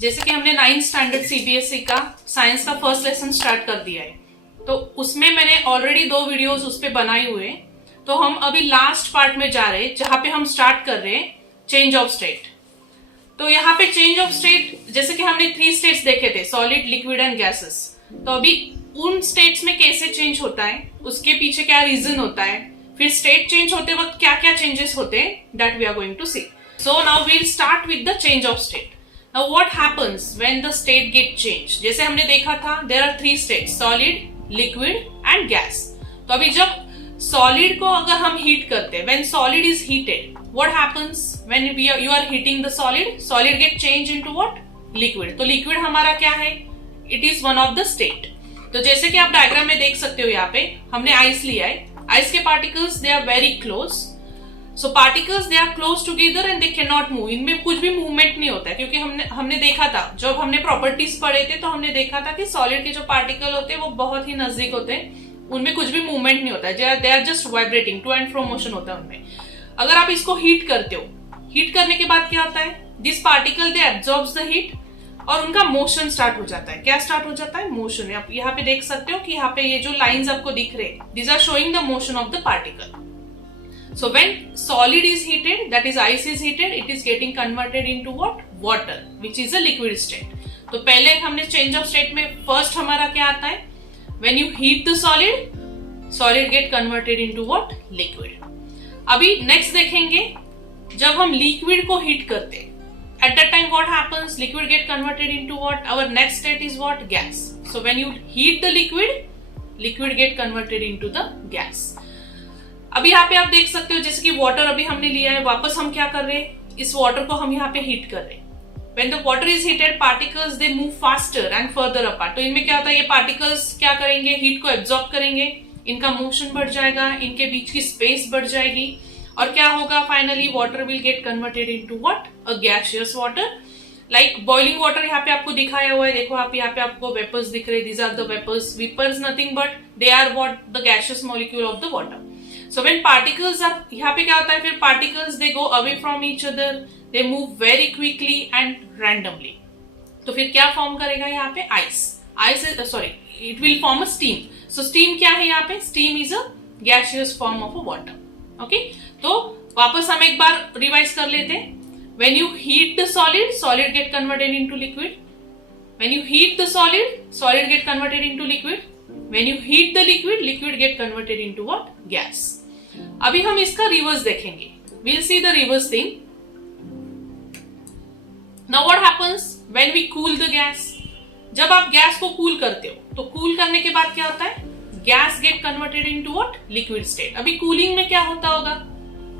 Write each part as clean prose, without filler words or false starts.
जैसे कि हमने 9th स्टैंडर्ड सीबीएसई का साइंस का फर्स्ट लेसन स्टार्ट कर दिया है, तो उसमें मैंने ऑलरेडी 2 वीडियोस उस पे बनाए हुए हैं। तो हम अभी लास्ट पार्ट में जा रहे हैं जहां पे हम स्टार्ट कर रहे हैं चेंज ऑफ स्टेट। तो यहाँ पे चेंज ऑफ स्टेट, जैसे कि हमने 3 स्टेट्स देखे थे, सॉलिड, लिक्विड एंड गैसेस। तो अभी उन स्टेट्स में कैसे चेंज होता है, उसके पीछे क्या रीजन होता है, फिर स्टेट चेंज होते वक्त क्या क्या चेंजेस होते हैं, that we are going to see. So now we will start with the change of state. Now what happens when the state get changed? जैसे हमने देखा था there are 3 states, solid, liquid and gas. तो अभी जब solid को अगर हम heat करते हैं, when solid is heated, what happens when you are heating the solid? Solid get changed into what? Liquid. तो liquid हमारा क्या है? It is one of the state. तो जैसे कि आप डायग्राम में देख सकते हो, यहाँ पे हमने आइस लिया है। आइस के particles they are very close. So particles they are close together and they cannot move. इनमें कुछ भी मूवमेंट नहीं होता है, क्योंकि हमने देखा था जब हमने प्रॉपर्टीज पढ़े थे, तो हमने देखा था कि सॉलिड के जो पार्टिकल होते हैं वो बहुत ही नजदीक होते हैं, उनमें कुछ भी मूवमेंट नहीं होता है, they are just vibrating, to and fro motion होता है उनमें। अगर आप इसको हीट करते हो, हीट करने के बाद क्या होता है, this particle they absorbs the heat और उनका मोशन स्टार्ट हो जाता है। क्या स्टार्ट हो जाता है? मोशन। आप यहाँ पे देख सकते हो कि यहाँ पे ये जो लाइंस आपको दिख रहे हैं, these are showing the motion of the particle. So when solid is heated, that is ice is heated, it is getting converted into what? Water, which is a liquid state. तो पहले हमने change of state में first हमारा क्या आता है? When you heat the solid, solid get converted into what? Liquid. अभी next देखेंगे, जब हम liquid को heat करते हैं, at that time what happens? Liquid get converted into what? Our next state is what? Gas. So when you heat the liquid, liquid get converted into the gas. अभी यहाँ पे आप देख सकते हो, जैसे कि वाटर अभी हमने लिया है, वापस हम क्या कर रहे हैं, इस वाटर को हम यहाँ पे हीट कर रहे हैं। When the water is heated, particles they move faster and further apart. तो इनमें क्या होता है, ये पार्टिकल्स क्या करेंगे, हीट को एब्जॉर्ब करेंगे, इनका मोशन बढ़ जाएगा, इनके बीच की स्पेस बढ़ जाएगी, और क्या होगा, finally water will get converted into what? A gaseous water. Like boiling water यहाँ पे आपको दिखाया हुआ है, देखो आप यहाँ पे आपको वेपर्स दिख रहे हैं, these are the vapours. Vapours nothing but they are what? The gaseous molecule of the water. So when particles are, यहाँ पे क्या होता है, फिर particles they go away from each other, they move very quickly and randomly. तो फिर क्या form करेगा यहाँ पे? ice is it will form a steam. So steam क्या है यहाँ पे? Steam is a gaseous form of a water. Okay? तो वापस हम एक बार रिवाइज कर लेते हैं। When you heat the solid, solid get converted into liquid. When you heat the solid, solid get converted into liquid. When you heat the liquid, liquid get converted into what? Gas. अभी हम इसका reverse देखेंगे। We'll see the reverse thing. Now what happens when we cool the gas? जब आप gas को cool करते हो, तो कूल करने के बाद क्या होता है? Gas gate converted into what? Liquid state. अभी कूलिंग में क्या होता होगा?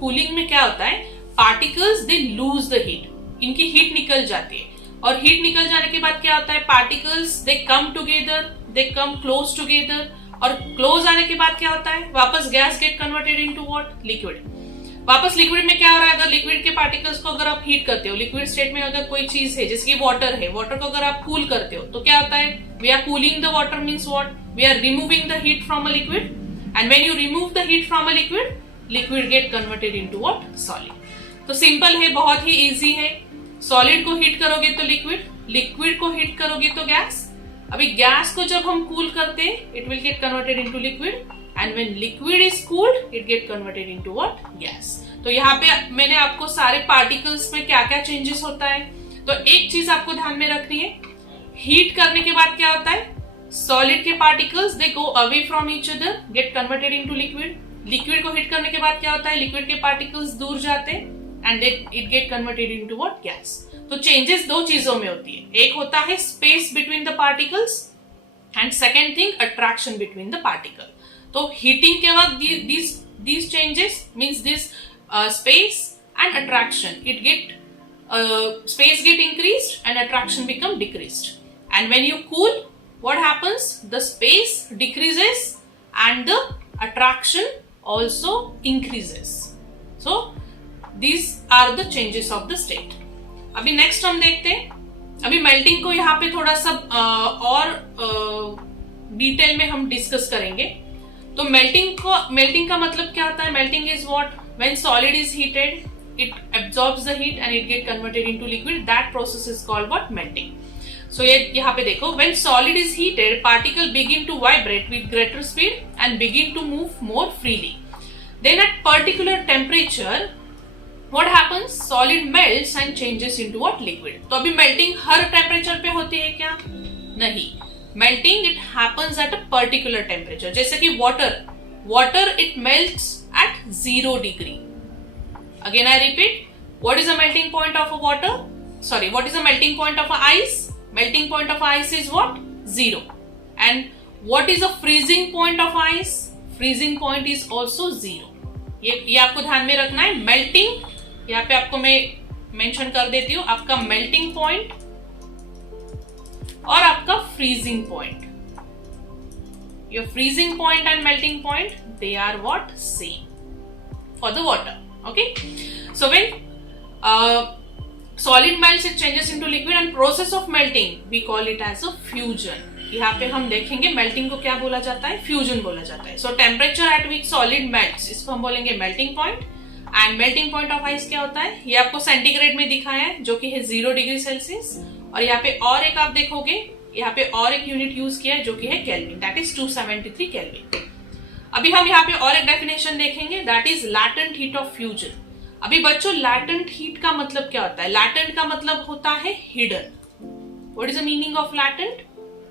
कूलिंग में क्या होता है? Particles they lose the heat, इनकी हीट निकल जाती है, और हीट निकल जाने के बाद क्या होता है? Particles they come together, they come close together, और क्लोज आने के बाद क्या होता है? वापस gas gate converted into what? Liquid. वापस लिक्विड में क्या हो रहा है? अगर लिक्विड के पार्टिकल्स को अगर आप हीट करते हो, लिक्विड स्टेट में अगर कोई चीज है जैसे कि वाटर है, वाटर को अगर आप कूल करते हो, तो क्या होता है? We are cooling the water means what? We are removing the heat from a liquid, and when you remove the heat from a liquid, liquid get converted into what? Solid. तो simple है, बहुत ही easy है। Solid को heat करोगे तो liquid, liquid को heat करोगे तो गैस। अभी गैस को जब हम कूल करते हैं, it will get converted into liquid, and when liquid is cooled, it get converted into what? Gas. तो यहाँ पे मैंने आपको सारे पार्टिकल्स में क्या क्या चेंजेस होता है, तो एक चीज आपको ध्यान में रखनी है, हीट करने के बाद क्या होता है? सॉलिड के particles they go away from each other, gate converted into liquid. Liquid को हीट करने के बाद क्या होता है? लिक्विड के पार्टिकल्स दूर जाते हैं, and it get converted into what? Gas. तो चेंजेस 2 चीजों में होती है, एक होता है space between the particles, and second thing attraction between the particle. तो हीटिंग के वक्त these changes means this space and attraction, it get space get increased and attraction become decreased, and when you cool, what happens? The space decreases and the attraction also increases. So these are the changes of the state. अभी next हम देखते हैं, अभी melting को यहाँ पे थोड़ा सा और डिटेल में हम डिस्कस करेंगे। तो मेल्टिंग का मतलब क्या होता है? Melting is what? When solid is heated, it absorbs the heat and it get converted into liquid. That process is called what? Melting. So ये यहाँ पे देखो, when solid is heated, particle begin to vibrate with greater speed and begin to move more freely. Then at particular temperature, what happens? Solid melts and changes into what? Liquid. तो अभी melting हर temperature पे होती है क्या? नहीं. Melting it happens at a particular temperature. जैसे कि water it melts at 0 degree. Again I repeat, what is the melting point of a water? Sorry, what is the melting point of a ice? Melting point of ice is what? 0. And what is the freezing point of ice? Freezing point is also 0. ये आपको ध्यान में रखना है. Melting, यहाँ पे आपको मैं मेंशन कर देती हूँ, आपका melting point और आपका freezing point. Your freezing point and melting point, they are what? Same for the water. Okay. So when solid melts, it changes into liquid, and process of melting we call it as a fusion. यहाँ पे हम देखेंगे melting को क्या बोला जाता है? Fusion बोला जाता है. So temperature at which solid melts, इसको हम बोलेंगे melting point. And melting point of ice क्या होता है? ये आपको सेंटीग्रेड में दिखाया है, जो कि है 0 डिग्री सेल्सियस. और यहाँ पे और एक आप देखोगे, यहाँ पे और एक यूनिट यूज किया है जो कि है केल्विन, दैट इज 273 केल्विन. अभी हम यहाँ पे और एक डेफिनेशन देखेंगे, that is latent heat of fusion. अभी बच्चों, लैटेंट हीट का मतलब क्या होता है? लैटेंट का मतलब होता है hidden. What is the meaning of latent?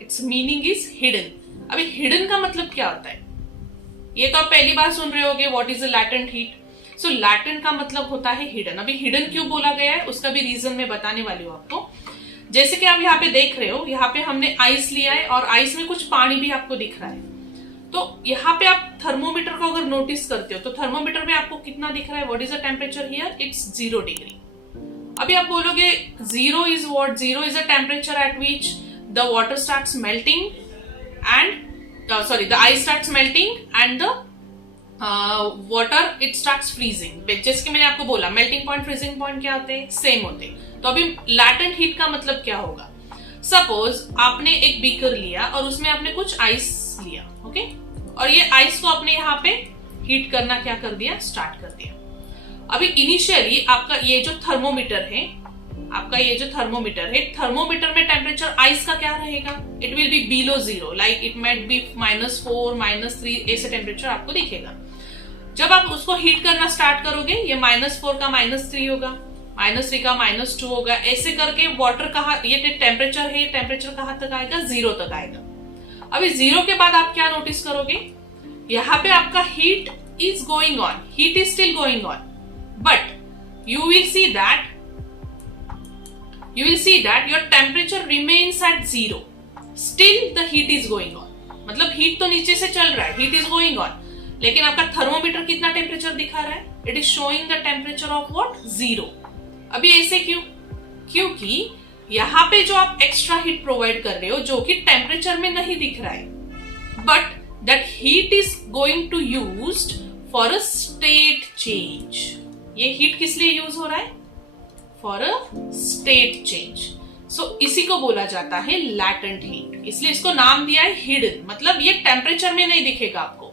It's meaning is hidden. अभी हिडन का मतलब क्या होता है? ये तो आप पहली बार सुन रहे होगे, what is the latent heat. So latent का मतलब होता है हिडन. अभी हिडन क्यों बोला गया है उसका भी रीजन मैं बताने वाली हूँ आपको. जैसे कि आप यहाँ पे देख रहे हो, यहाँ पे हमने आइस लिया है और आइस में कुछ पानी भी आपको दिख रहा है. तो यहाँ पे आप थर्मोमीटर को अगर नोटिस करते हो तो थर्मोमीटर में आपको कितना दिख रहा है? What is the temperature here? It's 0 degree. अभी आप बोलोगे 0 is what? 0 is the temperature at which the water starts melting and sorry the ice starts melting and the water it starts freezing. जैसे कि मैंने आपको बोला, मेल्टिंग पॉइंट फ्रीजिंग पॉइंट क्या होते हैं? सेम होते हैं. तो अभी लैटेंट हीट का मतलब क्या होगा? सपोज आपने एक बीकर लिया और उसमें आपने कुछ आइस लिया, ओके, और ये आइस को आपने यहाँ पे हीट करना क्या कर दिया? स्टार्ट कर दिया. अभी इनिशियली आपका ये जो थर्मोमीटर है, थर्मोमीटर में टेम्परेचर आइस का क्या रहेगा? It will be below 0, like it might be -4, -3, ऐसे टेम्परेचर आपको दिखेगा. जब आप उसको हीट करना स्टार्ट करोगे, ये -4 का -3 होगा, -3 का -2 होगा, ऐसे करके वाटर कहाँ, ये टेम्परेचर है, टेम्परेचर कहाँ तक आएगा? 0 तक आएगा. अभी 0 के बाद आप क्या नोटिस करोगे? यहाँ पे आपका heat is going on, heat is still going on, but you will see that your temperature remains at 0. Still the heat is going on. मतलब हीट तो नीचे से चल रहा है, हीट इज गोइंग ऑन, लेकिन आपका थर्मोमीटर कितना टेम्परेचर दिखा रहा है? It is showing the temperature of what? 0. अभी ऐसे क्यों? क्योंकि यहाँ पे जो आप एक्स्ट्रा हीट प्रोवाइड कर रहे हो, जो कि टेम्परेचर में नहीं दिख रहा है, but that heat is going to used for a state change. ये हीट किस लिए यूज हो रहा है? For a state change. So इसी को बोला जाता है लैटेंट हीट. इसलिए इसको नाम दिया है हिडन. मतलब ये टेम्परेचर में नहीं दिखेगा आपको.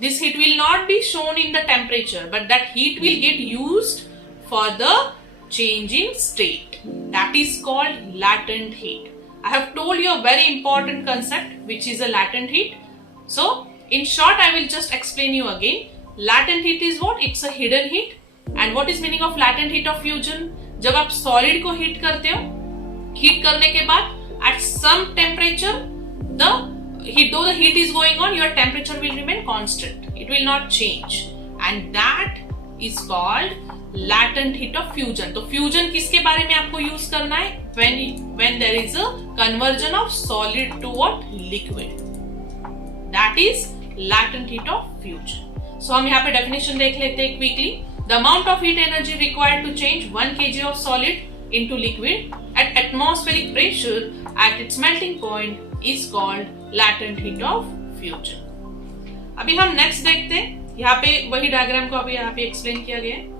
This heat will not be shown in the temperature, but that heat will get used for the change in state. That is called latent heat. I have told you a very important concept, which is a latent heat. So in short, I will just explain you again. Latent heat is what? It's a hidden heat. And what is meaning of latent heat of fusion? जब आप solid को heat करते हो, heat करने के बाद at some temperature, though the heat is going on, your temperature will remain constant. It will not change. And that is called latent heat of fusion. तो fusion किसके बारे में आपको यूज करना है? When there is a conversion of solid to what? Liquid. That is latent heat of fusion. So हम यहाँ पे definition देख लेते हैं quickly. The amount of heat energy required to change 1 kg of solid into liquid at atmospheric pressure at its melting point is called latent heat of fusion. अभी हम next देखते हैं. यहाँ पे वही डायग्राम को अभी यहाँ पे एक्सप्लेन किया गया है.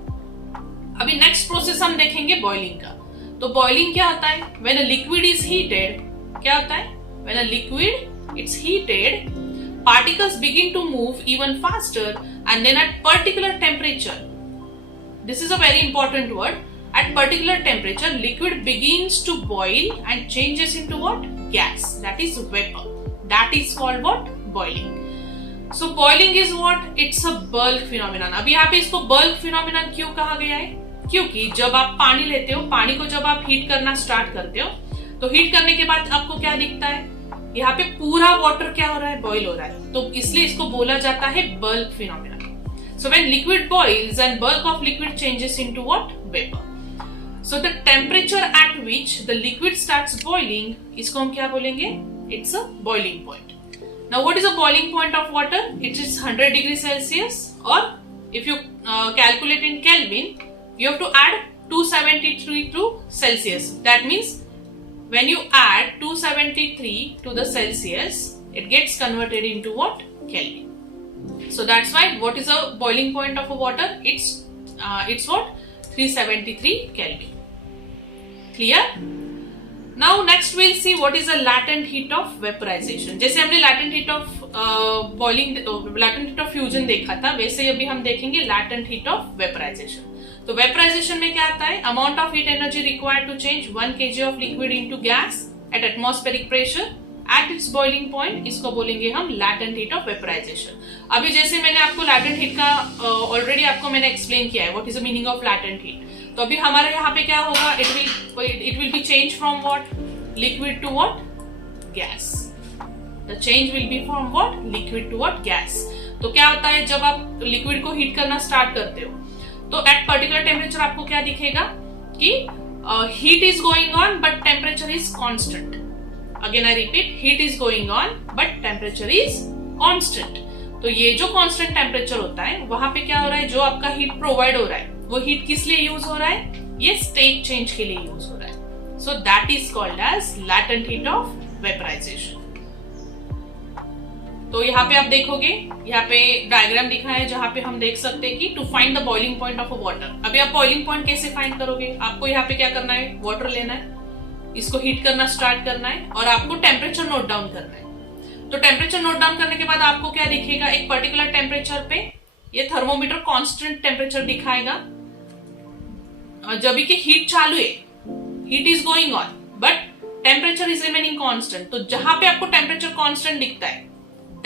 अभी नेक्स्ट प्रोसेस हम देखेंगे बॉइलिंग का. तो बॉइलिंग क्या होता है? When a liquid is heated, क्या होता है? When a liquid it's heated, particles begin to move even faster and then at particular temperature this is a very important word. At particular temperature, liquid begins to boil and changes into what? Gas. That is vapor. That is called what? Boiling. So boiling is what? It's a bulk phenomenon. अभी यहाँ पे इसको bulk phenomenon क्यों कहा गया है? क्योंकि जब आप पानी लेते हो, पानी को जब आप हीट करना स्टार्ट करते हो, तो हीट करने के बाद आपको क्या दिखता है? यहाँ पे पूरा वाटर क्या हो रहा है? बॉइल हो रहा है. तो इसलिए इसको बोला जाता है bulk phenomenon. So when liquid boils and bulk of liquid changes into what? Vapor. So the temperature at which the liquid starts boiling, इसको हम क्या बोलेंगे? It's a boiling point. Now what is a boiling point of water? It is 100 degrees Celsius, or if you calculate in Kelvin, you have to add 273 to Celsius. That means when you add 273 to the Celsius, it gets converted into what? Kelvin. So that's why what is a boiling point of a water? It's what? 373 Kelvin. Clear? Now next we'll see what is a latent heat of vaporization. जैसे हमने latent heat of boiling, latent heat of fusion देखा था, वैसे अभी हम देखेंगे latent heat of vaporization. तो vaporization में क्या आता है? Amount of heat energy required to change 1 kg of liquid into gas at atmospheric pressure at its boiling point, इसको बोलेंगे हम latent heat of vaporization. अभी जैसे मैंने आपको latent heat का already आपको मैंने explain किया है, what is the meaning of latent heat. तो अभी हमारे यहाँ पे क्या होगा? It will be changed from what? Liquid to what? Gas. The change will be from what? Liquid to what? Gas. तो क्या होता है जब आप liquid को heat करना start करते हो, तो at particular temperature आपको क्या दिखेगा कि heat is going on but temperature is constant. Again I repeat, heat is going on but temperature is constant. तो ये जो constant temperature होता है, वहां पे क्या हो रहा है? जो आपका heat provide हो रहा है, वो heat किस लिए यूज हो रहा है? ये state change के लिए यूज हो रहा है. So that is called as latent heat of vaporization. तो यहाँ पे आप देखोगे, यहाँ पे डायग्राम दिखा है जहाँ पे हम देख सकते हैं कि to find the boiling point of a water. अभी आप boiling point कैसे find करोगे? आपको यहाँ पे क्या करना है? Water लेना है, इसको हीट करना स्टार्ट करना है और आपको टेम्परेचर नोट डाउन करना है. तो टेम्परेचर नोट डाउन करने के बाद आपको क्या दिखेगा? एक पर्टिकुलर टेम्परेचर पे ये थर्मोमीटर कांस्टेंट टेम्परेचर दिखाएगा. जब कि हीट चालू है, heat is going on but temperature is remaining constant. तो जहां पे आपको टेम्परेचर कांस्टेंट दिखता है,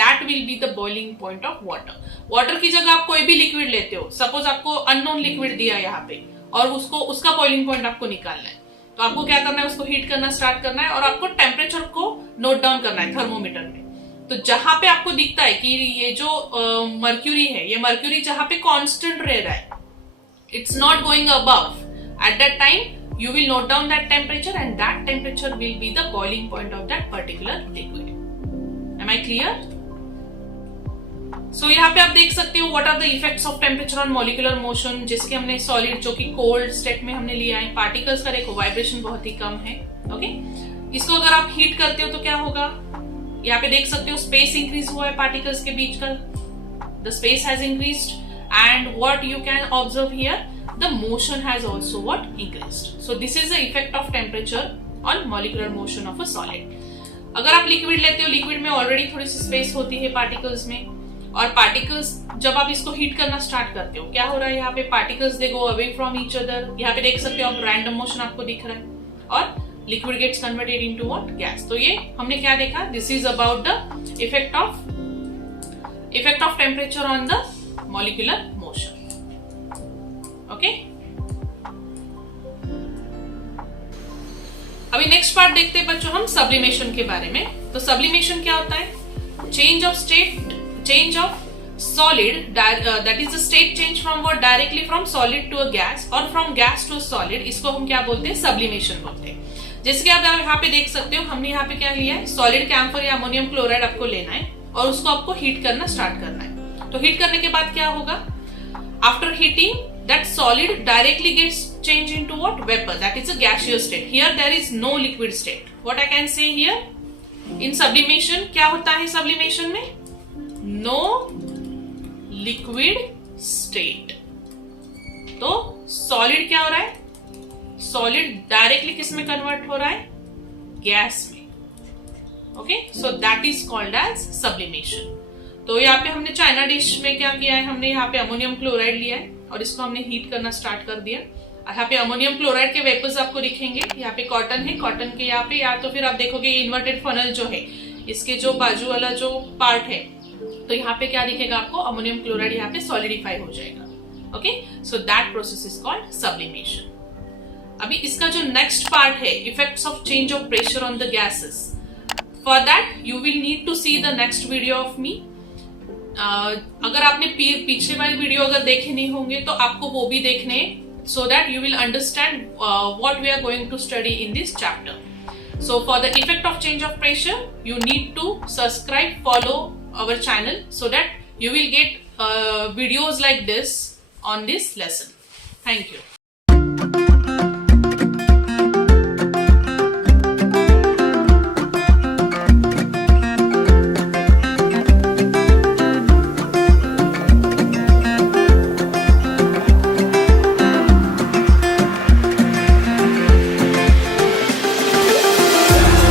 that will be the boiling point of water. Water की जगह आप कोई भी लिक्विड लेते हो, सपोज आपको अननोन लिक्विड दिया यहाँ पे और उसका बॉइलिंग पॉइंट आपको निकालना है, तो आपको क्या करना है? उसको हीट करना स्टार्ट करना है और आपको टेम्परेचर को नोट डाउन करना है थर्मोमीटर में. तो जहां पे आपको दिखता है कि ये जो मर्क्यूरी है, ये मर्क्यूरी जहां पे कांस्टेंट रह रहा है, it's not going above, at that time you will note down that temperature and that temperature will be the boiling point of that particular liquid. Am I clear? So यहाँ पे आप देख सकते हो what are the effects of temperature on molecular motion. जिसके हमने solid जो कि कोल्ड स्टेट में हमने लिया है, पार्टिकल्स का देखो वाइब्रेशन बहुत ही कम है. ओके, इसको अगर आप हीट करते हो तो क्या होगा? यहाँ पे देख सकते हो स्पेस इंक्रीज हुआ है पार्टिकल्स के बीच का, the space has increased and what you can observe here, the motion has also what increased. So this is the effect of temperature on molecular motion of a solid. अगर आप liquid लेते हो, liquid में already थोड़ी सी space होती है particles में, और पार्टिकल्स जब आप इसको हीट करना स्टार्ट करते हो, क्या हो रहा है? यहाँ पे particles they go away from each other. यहाँ पे देख सकते हो आप रैंडम मोशन आपको दिख रहा है और liquid gets converted into what? Gas. तो ये हमने क्या देखा? This is about the effect of temperature on the molecular motion. Okay, अभी नेक्स्ट पार्ट देखते हैं बच्चों हम सब्लिमेशन के बारे में. तो सब्लिमेशन क्या होता है? change of solid, that is the state change from what? Directly from solid to a gas or from gas to a solid. इसको हम क्या बोलते हैं? सब्लिमेशन बोलते हैं. जैसे कि आप यहाँ पे देख सकते हो, हमने यहाँ पे क्या लिया है? सॉलिड कैम्फर या अमोनियम क्लोराइड आपको लेना है और उसको आपको हीट करना स्टार्ट करना है. तो हीट करने के बाद क्या होगा? After heating that solid directly gets changed into what? Vapor. That is a gaseous state. Here there is no liquid state. What I can say here? In sublimation क्या होता है? sublimation में no liquid state. तो solid क्या हो रहा है? solid directly किस में convert हो रहा है? gas में. Okay, so that is called as sublimation. तो यहाँ पे हमने चाइना डिश में क्या किया है, हमने यहाँ पे अमोनियम क्लोराइड लिया है और इसको हमने हीट करना स्टार्ट कर दिया। यहाँ पे अमोनियम क्लोराइड के वेपर्स आपको दिखेंगे। यहाँ पे कॉटन है, कॉटन के यहाँ पे, या तो फिर आप देखोगे इन्वर्टेड फनल जो है, इसके जो बाजू वाला जो पार्ट है, तो यहाँ पे क्या दिखेगा आपको, अमोनियम क्लोराइड यहाँ पे सॉलिडिफाई हो जाएगा। Okay, so that process is called sublimation. अभी इसका जो नेक्स्ट पार्ट है, effects of change of pressure on the gases, for that you will need to see the next video of me. अगर आपने पीछे वाली वीडियो अगर देखे नहीं होंगे तो आपको वो भी देखने, so that you will understand what we are going to study in this chapter. So for the effect of change of pressure, you need to subscribe, follow our channel so that you will get videos like this on this lesson. Thank you.